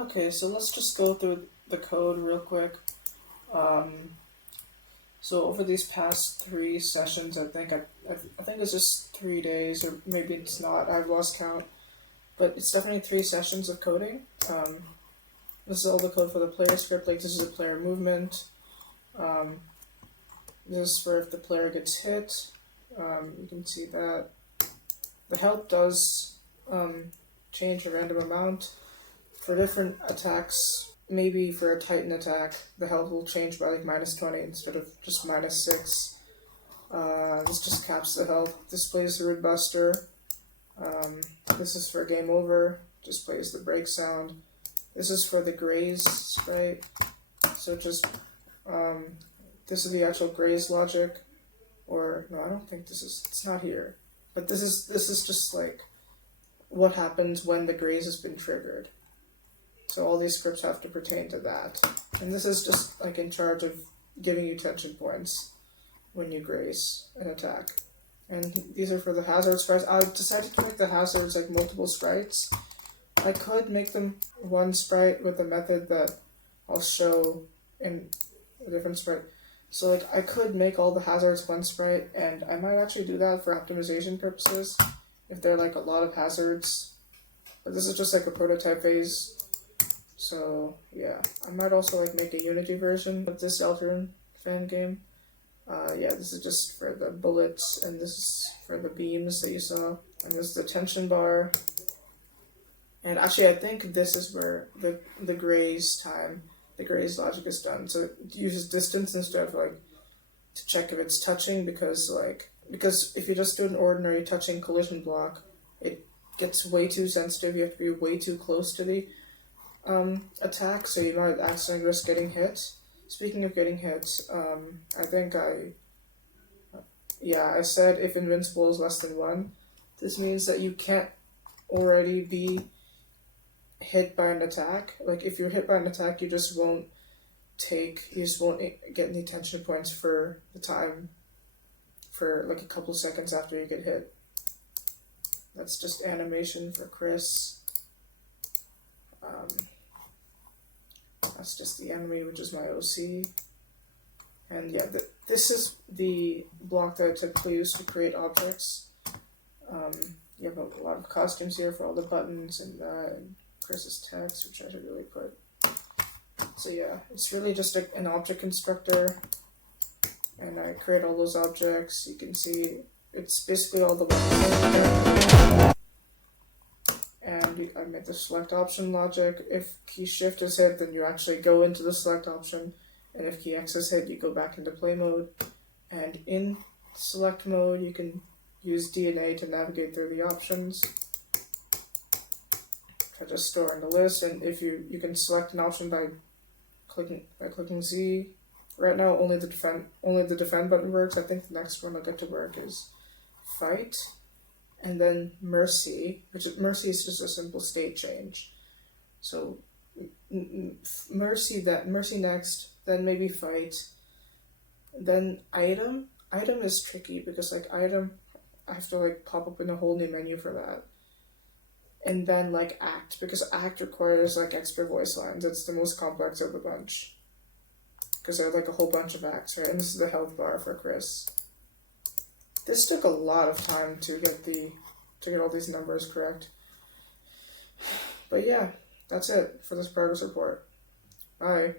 Okay, so let's just go through the code real quick. Um, so over these past 3 sessions, I think it's just 3 days, or maybe it's not. I've lost count, but it's definitely 3 sessions of coding. This is all the code for the player script. Like this is a player movement. Um, this is for if the player gets hit. You can see that the help does change a random amount. For different attacks, maybe for a Titan attack, the health will change by like -20 instead of just -6. This just caps the health. This plays the Root Buster. This is for game over. Just plays the break sound. This is for the graze sprite. So just this is the actual graze logic. Or no, I don't think this is. It's not here. But this is just like what happens when the graze has been triggered. So all these scripts have to pertain to that. And this is just like in charge of giving you tension points when you graze an attack. And these are for the hazard sprites. I decided to make the hazards like multiple sprites. I could make them one sprite with a method that I'll show in a different sprite. So like I could make all the hazards one sprite, and I might actually do that for optimization purposes if there are like a lot of hazards. But this is just like a prototype phase. So yeah, I might also like make a Unity version of this Deltarune fan game. Yeah, this is just for the bullets, and this is for the beams that you saw, and this is the tension bar. And actually, I think this is where the graze logic is done. So it uses distance instead of like to check if it's touching, because if you just do an ordinary touching collision block, it gets way too sensitive. You have to be way too close to the attack, so you might accidentally risk getting hit. Speaking of getting hit, I said if invincible is less than 1, this means that you can't already be hit by an attack. Like if you're hit by an attack, you just won't get any tension points for the time, for like a couple seconds after you get hit. That's just animation for Kris. That's just the enemy, which is my OC. And yeah, this is the block that I typically use to create objects. you have a lot of costumes here for all the buttons and Kris's text, which I should really put. So yeah, it's really just an object constructor, and I create all those objects. You can see it's basically all the ones. And I made the select option logic. If key shift is hit, then you actually go into the select option, and if key X is hit, you go back into play mode. And in select mode, you can use DNA to navigate through the options. I just store in the list, and if you can select an option by clicking Z. Right now, only the defend button works. I think the next one I'll get to work is fight, and then mercy, mercy is just a simple state change. So mercy next, then maybe fight, then item. Item is tricky because like item, I have to like pop up in a whole new menu for that. And then like act, because act requires like extra voice lines. It's the most complex of the bunch. Because there are like a whole bunch of acts, right? And this is the health bar for Kris. This took a lot of time to get all these numbers correct. But yeah, that's it for this progress report. Bye.